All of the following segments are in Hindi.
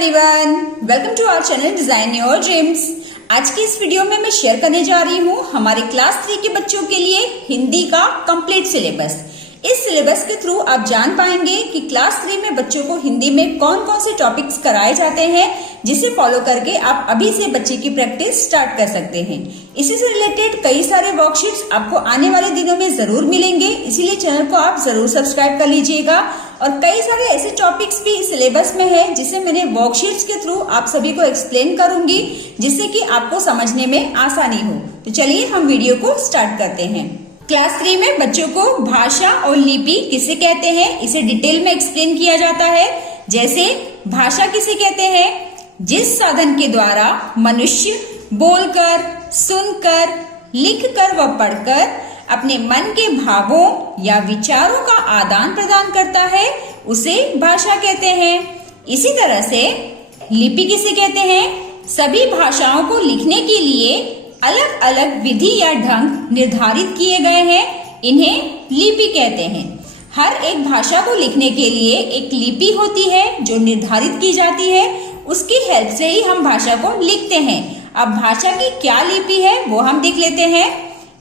Everyone, welcome to our channel design your dreams. आज की इस वीडियो में मैं शेयर करने जा रही हूँ हमारे क्लास 3 के बच्चों के लिए हिंदी का कंप्लीट सिलेबस। इस सिलेबस के थ्रू आप जान पाएंगे कि क्लास 3 में बच्चों को हिंदी में कौन कौन से टॉपिक्स कराए जाते हैं, जिसे फॉलो करके आप अभी से बच्चे की प्रैक्टिस स्टार्ट कर सकते हैं। इसी से रिलेटेड कई सारे वर्कशीट्स आपको आने वाले दिनों में जरूर मिलेंगे, इसीलिए चैनल को आप जरूर सब्सक्राइब कर लीजिएगा। और कई सारे ऐसे टॉपिक्स भी सिलेबस में है जिसे मैंने वर्कशीट्स के थ्रू आप सभी को एक्सप्लेन करूंगी, जिससे कि आपको समझने में आसानी हो। तो चलिए हम वीडियो को स्टार्ट करते हैं। क्लास 3 में बच्चों को भाषा और लिपि किसे कहते हैं, इसे डिटेल में एक्सप्लेन किया जाता है। जैसे भाषा किसे कहते हैं? जिस साधन के द्वारा मनुष्य बोलकर, सुनकर, लिखकर व पढ़कर अपने मन के भावों या विचारों का आदान प्रदान करता है, उसे भाषा कहते हैं। इसी तरह से लिपि किसे कहते हैं? सभी भाषाओं को लिखने के लिए अलग अलग विधि या ढंग निर्धारित किए गए हैं, इन्हें लिपि कहते हैं। हर एक भाषा को लिखने के लिए एक लिपि होती है जो निर्धारित की जाती है, उसकी हेल्प से ही हम भाषा को लिखते हैं। अब भाषा की क्या लिपि है वो हम देख लेते हैं।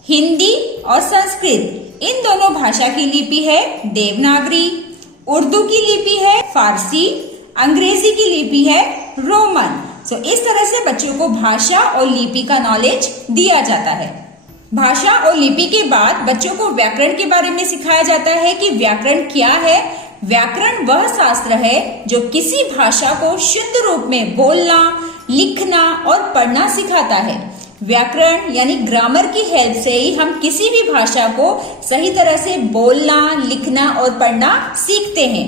हिंदी और संस्कृत इन दोनों भाषा की लिपि है देवनागरी, उर्दू की लिपि है फारसी, अंग्रेजी की लिपि है रोमन। इस तरह से बच्चों को भाषा और लिपि का नॉलेज दिया जाता है। भाषा और लिपि के बाद बच्चों को व्याकरण के बारे में सिखाया जाता है कि व्याकरण क्या है। व्याकरण वह शास्त्र है जो किसी भाषा को शुद्ध रूप में बोलना, लिखना और पढ़ना सिखाता है। व्याकरण यानी ग्रामर की हेल्प से ही हम किसी भी भाषा को सही तरह से बोलना, लिखना और पढ़ना सीखते हैं।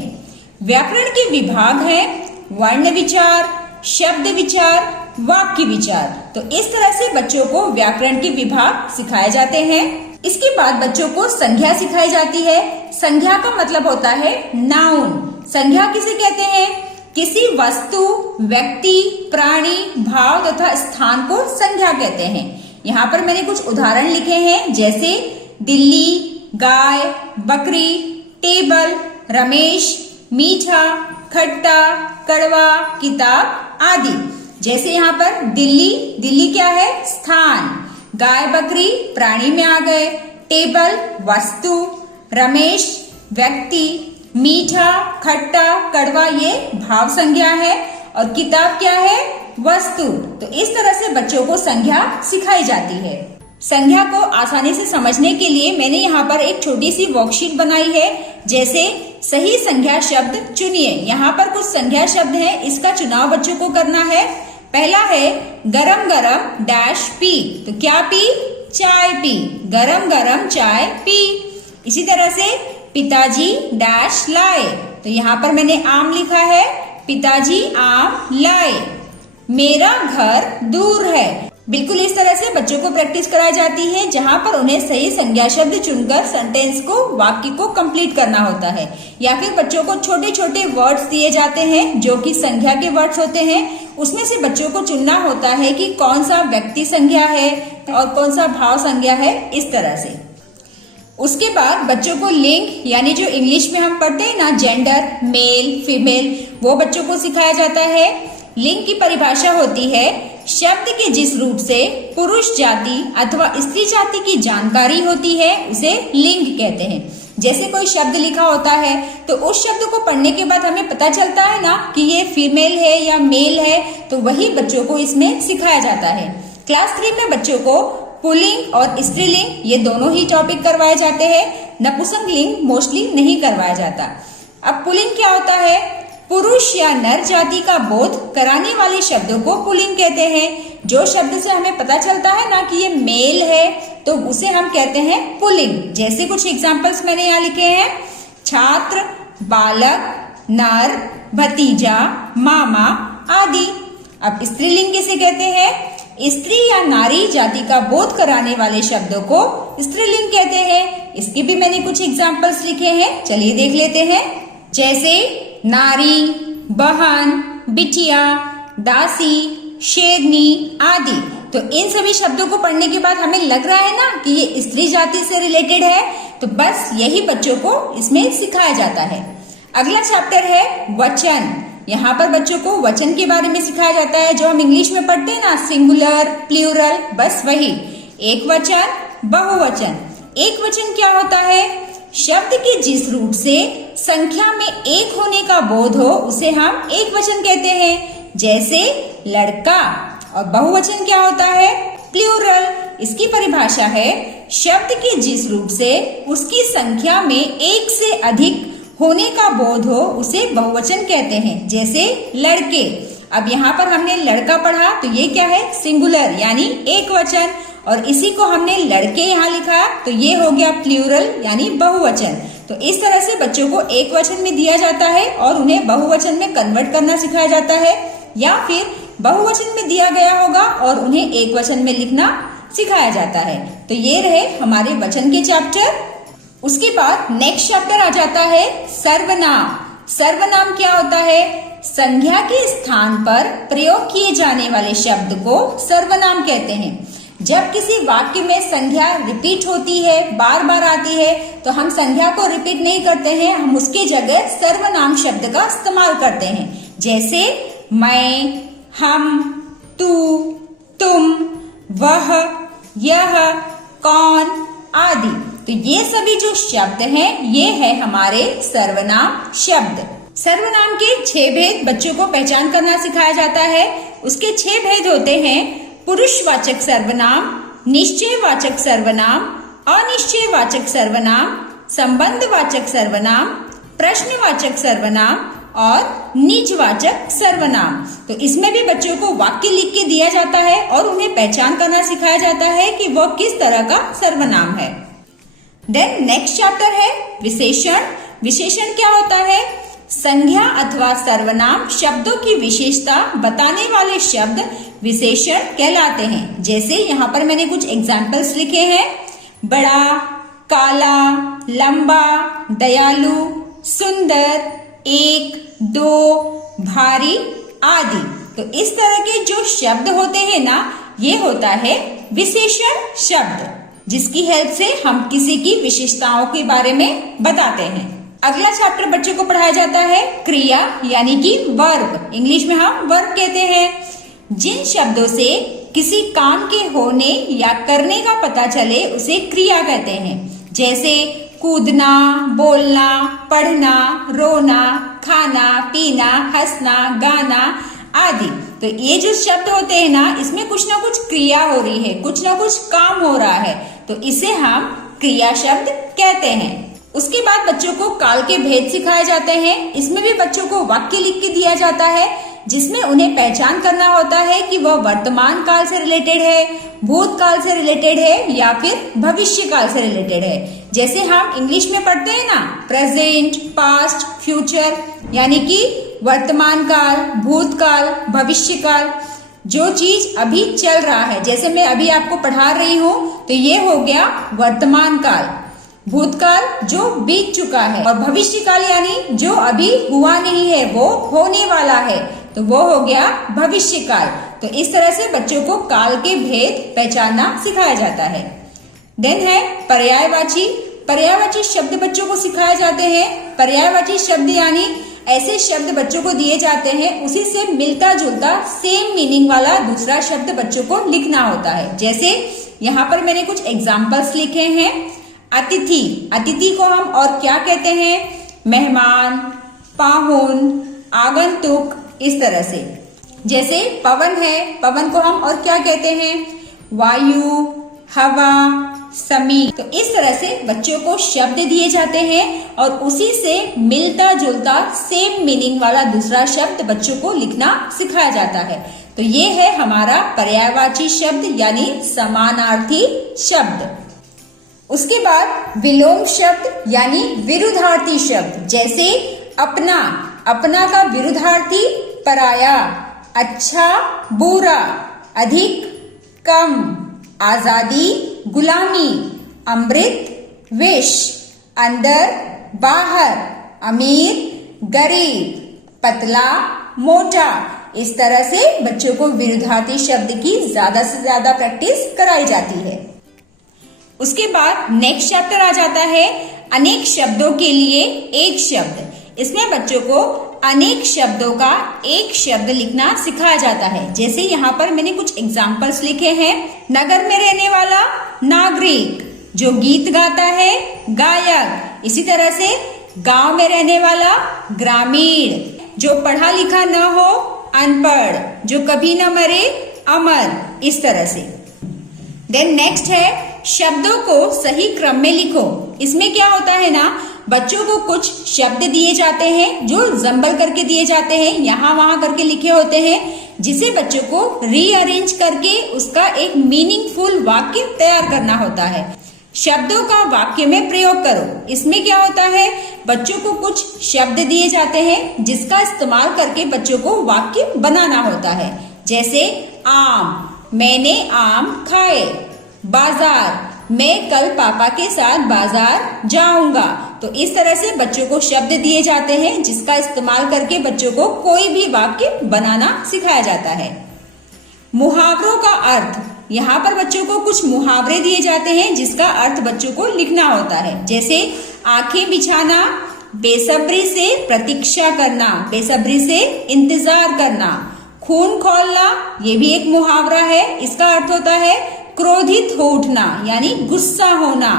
व्याकरण के विभाग हैं वर्ण विचार, शब्द विचार, वाक्य विचार। तो इस तरह से बच्चों को व्याकरण के विभाग सिखाए जाते हैं। इसके बाद बच्चों को संज्ञा सिखाई जाती है। संज्ञा का मतलब होता है नाउन। संज्ञा किसे कहते हैं? किसी वस्तु, व्यक्ति, प्राणी, भाव तथा स्थान को संज्ञा कहते हैं। यहाँ पर मैंने कुछ उदाहरण लिखे हैं, जैसे दिल्ली, गाय, बकरी, टेबल, रमेश, मीठा, खट्टा, कड़वा, किताब आदि। जैसे यहाँ पर दिल्ली, दिल्ली क्या है? स्थान। गाय बकरी प्राणी में आ गए, टेबल वस्तु, रमेश व्यक्ति, मीठा, खट्टा, कड़वा ये भाव संज्ञा है, और किताब क्या है? वस्तु। तो इस तरह से बच्चों को संज्ञा सिखाई जाती है। संज्ञा को आसानी से समझने के लिए मैंने यहाँ पर एक छोटी सी वर्कशीट बनाई है। जैसे सही संज्ञा शब्द चुनिए। यहाँ पर कुछ संज्ञा शब्द है, इसका चुनाव बच्चों को करना है। पहला है गरम गरम डैश पी। तो क्या पी? चाय पी। गरम गरम चाय पी। इसी तरह से पिताजी डैश लाए। तो यहाँ पर मैंने आम लिखा है, पिताजी आम लाए। मेरा घर दूर है। बिल्कुल इस तरह से बच्चों को प्रैक्टिस कराई जाती है, जहाँ पर उन्हें सही संज्ञा शब्द चुनकर सेंटेंस को, वाक्य को कंप्लीट करना होता है। या फिर बच्चों को छोटे छोटे वर्ड्स दिए जाते हैं जो कि संज्ञा के वर्ड्स होते हैं, उसमें से बच्चों को चुनना होता है कि कौन सा व्यक्ति संज्ञा है और कौन सा भाव संज्ञा है, इस तरह से। उसके बाद बच्चों को लिंग यानी जो इंग्लिश में हम पढ़ते हैं ना, जेंडर, मेल, फीमेल, वो बच्चों को सिखाया जाता है। लिंग की परिभाषा होती है शब्द के जिस रूप से पुरुष जाति अथवा स्त्री जाति की जानकारी होती है, उसे लिंग कहते हैं। जैसे कोई शब्द लिखा होता है तो उस शब्द को पढ़ने के बाद हमें पता चलता है ना कि ये फीमेल है या मेल है, तो वही बच्चों को इसमें सिखाया जाता है। क्लास 3 में बच्चों को पुल्लिंग और स्त्रीलिंग ये दोनों ही टॉपिक करवाए जाते हैं। नपुंसकलिंग मोस्टली नहीं करवाया जाता। अब पुल्लिंग क्या होता है? पुरुष या नर जाति का बोध कराने वाले शब्दों को पुल्लिंग कहते हैं। जो शब्द से हमें पता चलता है ना कि ये मेल है, तो उसे हम कहते हैं पुल्लिंग। जैसे कुछ एग्जांपल्स मैंने यहाँ लिखे हैं, छात्र, बालक, नर, भतीजा, मामा आदि। अब स्त्रीलिंग किसे कहते हैं? स्त्री या नारी जाति का बोध कराने वाले शब्दों को स्त्रीलिंग कहते हैं। इसके भी मैंने कुछ एग्जांपल्स लिखे हैं, चलिए देख लेते हैं। जैसे नारी, बहन, बिटिया, दासी, शेरनी आदि। तो इन सभी शब्दों को पढ़ने के बाद हमें लग रहा है ना कि ये स्त्री जाति से रिलेटेड है, तो बस यही बच्चों को इसमें सिखाया जाता है। अगला चैप्टर है वचन। यहाँ पर बच्चों को वचन के बारे में सिखाया जाता है, जो हम इंग्लिश में पढ़ते हैं ना, सिंगुलर, प्लूरल, बस वही। एक वचन, बहुवचन। एक वचन क्या होता है? शब्द के जिस रूप से संख्या में एक होने का बोध हो उसे हम एक वचन कहते हैं, जैसे लड़का। और बहुवचन क्या होता है? प्लूरल। इसकी परिभाषा है शब्द के जिस रूप से उसकी संख्या में एक से अधिक होने का बोध हो उसे बहुवचन कहते हैं, जैसे लड़के। अब यहाँ पर हमने लड़का पढ़ा तो ये क्या है? सिंगुलर यानी एक वचन। और इसी को हमने लड़के यहाँ लिखा तो ये हो गया प्लूरल यानी बहुवचन। तो इस तरह से बच्चों को एक वचन में दिया जाता है और उन्हें बहुवचन में कन्वर्ट करना सिखाया जाता है, या फिर बहुवचन में दिया गया होगा और उन्हें एक वचन में लिखना सिखाया जाता है। तो ये रहे हमारे वचन के चैप्टर। उसके बाद नेक्स्ट चैप्टर आ जाता है सर्वनाम। सर्वनाम क्या होता है? संज्ञा के स्थान पर प्रयोग किए जाने वाले शब्द को सर्वनाम कहते हैं। जब किसी वाक्य में संज्ञा रिपीट होती है, बार बार आती है, तो हम संज्ञा को रिपीट नहीं करते हैं, हम उसके जगह सर्वनाम शब्द का इस्तेमाल करते हैं, जैसे मैं, हम, तू, तुम, वह, यह, कौन आदि। तो ये सभी जो शब्द हैं ये है हमारे सर्वनाम शब्द। सर्वनाम के 6 भेद बच्चों को पहचान करना सिखाया जाता है। उसके 6 भेद होते हैं: पुरुषवाचक सर्वनाम, निश्चयवाचक सर्वनाम, अनिश्चयवाचक सर्वनाम, संबंधवाचक सर्वनाम, प्रश्नवाचक सर्वनाम और निजवाचक सर्वनाम। तो इसमें भी बच्चों को वाक्य लिख के दिया जाता है और उन्हें पहचान करना सिखाया जाता है कि वह किस तरह का सर्वनाम है। देन नेक्स्ट चैप्टर है विशेषण। विशेषण क्या होता है? संज्ञा अथवा सर्वनाम शब्दों की विशेषता बताने वाले शब्द विशेषण कहलाते हैं। जैसे यहाँ पर मैंने कुछ एग्जाम्पल्स लिखे हैं: बड़ा, काला, लंबा, दयालु, सुंदर, एक, दो, भारी आदि। तो इस तरह के जो शब्द होते हैं ना, ये होता है विशेषण शब्द, जिसकी हेल्प से हम किसी की विशेषताओं के बारे में बताते हैं। अगला चैप्टर बच्चों को पढ़ाया जाता है क्रिया यानी कि वर्ब। इंग्लिश में हम वर्ब कहते हैं। जिन शब्दों से किसी काम के होने या करने का पता चले उसे क्रिया कहते हैं, जैसे कूदना, बोलना, पढ़ना, रोना, खाना, पीना, हंसना, गाना आदि। तो ये जो शब्द होते हैं ना, इसमें कुछ ना कुछ क्रिया हो रही है, कुछ ना कुछ काम हो रहा है, तो इसे हम क्रिया शब्द कहते हैं। उसके बाद बच्चों को काल के भेद सिखाए जाते हैं। इसमें भी बच्चों को वाक्य लिख के दिया जाता है, जिसमें उन्हें पहचान करना होता है कि वह वर्तमान काल से रिलेटेड है, भूतकाल से रिलेटेड है या फिर भविष्य काल से रिलेटेड है। जैसे हम इंग्लिश में पढ़ते हैं ना, प्रेजेंट, पास्ट, फ्यूचर, यानी कि वर्तमान काल, भूतकाल, भविष्य काल। जो चीज अभी चल रहा है, जैसे मैं अभी आपको पढ़ा रही हूँ, तो ये हो गया वर्तमान काल। भूतकाल जो बीत चुका है, और भविष्य काल यानी जो अभी हुआ नहीं है, वो होने वाला है, तो वो हो गया भविष्य काल। तो इस तरह से बच्चों को काल के भेद पहचानना सिखाया जाता है। देन है पर्यायवाची। पर्यायवाची शब्द बच्चों को सिखाए जाते हैं। पर्यायवाची शब्द यानी ऐसे शब्द बच्चों को दिए जाते हैं, उसी से मिलता जुलता सेम मीनिंग वाला दूसरा शब्द बच्चों को लिखना होता है। जैसे यहाँ पर मैंने कुछ एग्जाम्पल्स लिखे हैं। अतिथि, अतिथि को हम और क्या कहते हैं? मेहमान, पाहुन, आगंतुक, इस तरह से। जैसे पवन है, पवन को हम और क्या कहते हैं? वायु, हवा, समी। तो इस तरह से बच्चों को शब्द दिए जाते हैं और उसी से मिलता जुलता सेम मीनिंग वाला दूसरा शब्द बच्चों को लिखना सिखाया जाता है। तो ये है हमारा पर्यायवाची शब्द यानी समानार्थी शब्द। उसके बाद विलोम शब्द यानी विरुद्धार्थी शब्द। जैसे अपना, अपना का विरुद्धार्थी पराया, अच्छा, बुरा, अधिक, कम, आजादी, गुलामी, अमृत, विष, अंदर, बाहर, अमीर, गरीब, पतला, मोटा। इस तरह से बच्चों को विरुद्धार्थी शब्द की ज्यादा से ज्यादा प्रैक्टिस कराई जाती है। उसके बाद नेक्स्ट चैप्टर आ जाता है अनेक शब्दों के लिए एक शब्द। इसमें बच्चों को अनेक शब्दों का एक शब्द लिखना सिखाया जाता है। जैसे यहाँ पर मैंने कुछ एग्जाम्पल्स लिखे हैं। नगर में रहने वाला नागरिक, जो गीत गाता है गायक। इसी तरह से गांव में रहने वाला ग्रामीण, जो पढ़ा लिखा न हो अनपढ़, जो कभी न मरे अमर। इस तरह से देन नेक्स्ट है शब्दों को सही क्रम में लिखो। इसमें क्या होता है ना, बच्चों को कुछ शब्द दिए जाते हैं जो जंबल करके दिए जाते हैं, यहाँ वहां करके लिखे होते हैं, जिसे बच्चों को रीअरेंज करके उसका एक मीनिंगफुल वाक्य तैयार करना होता है। शब्दों का वाक्य में प्रयोग करो। इसमें क्या होता है, बच्चों को कुछ शब्द दिए जाते हैं जिसका इस्तेमाल करके बच्चों को वाक्य बनाना होता है। जैसे आम, मैंने आम खाए। बाजार, मैं कल पापा के साथ बाजार जाऊंगा। तो इस तरह से बच्चों को शब्द दिए जाते हैं जिसका इस्तेमाल करके बच्चों को कोई भी वाक्य बनाना सिखाया जाता है। मुहावरों का अर्थ, यहाँ पर बच्चों को कुछ मुहावरे दिए जाते हैं जिसका अर्थ बच्चों को लिखना होता है। जैसे आंखें बिछाना, बेसब्री से प्रतीक्षा करना, बेसब्री से इंतजार करना। खून खौलना, ये भी एक मुहावरा है। इसका अर्थ होता है क्रोधित हो उठना, यानी गुस्सा होना।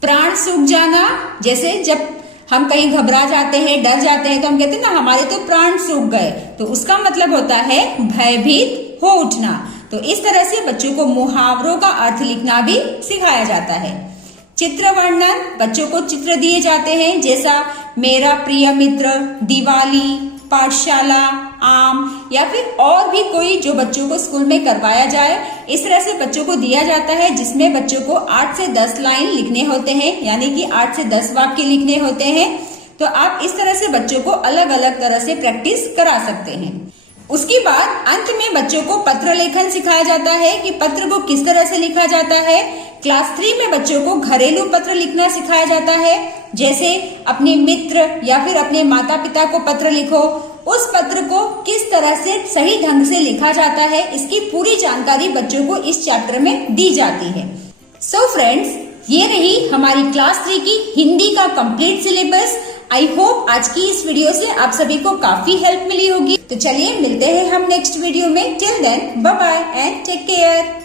प्राण सूख जाना, जैसे जब हम कहीं घबरा जाते हैं, डर जाते हैं, तो हम कहते हैं ना हमारे तो प्राण सूख गए, तो उसका मतलब होता है भयभीत हो उठना। तो इस तरह से बच्चों को मुहावरों का अर्थ लिखना भी सिखाया जाता है। चित्र वर्णन, बच्चों को चित्र दिए जाते हैं, जैसा मेरा प्रिय मित्र, दिवाली, पाठशाला, आम, या फिर और भी कोई जो बच्चों को स्कूल में करवाया जाए। इस तरह से बच्चों को दिया जाता है जिसमें बच्चों को 8 से 10 लाइन लिखने होते हैं, यानी कि 8 से 10 वाक्य लिखने होते हैं। तो आप इस तरह से बच्चों को अलग अलग तरह से प्रैक्टिस करा सकते हैं। उसके बाद अंत में बच्चों को पत्र लेखन सिखाया जाता है कि पत्र को किस तरह से लिखा जाता है। क्लास 3 में बच्चों को घरेलू पत्र लिखना सिखाया जाता है। जैसे अपने मित्र या फिर अपने माता पिता को पत्र लिखो, उस पत्र को किस तरह से सही ढंग से लिखा जाता है, इसकी पूरी जानकारी बच्चों को इस चैप्टर में दी जाती है। सो फ्रेंड्स, ये रही हमारी क्लास 3 की हिंदी का कंप्लीट सिलेबस। आई होप आज की इस वीडियो से आप सभी को काफी हेल्प मिली होगी। तो चलिए मिलते हैं हम नेक्स्ट वीडियो में। Till then bye bye and take care.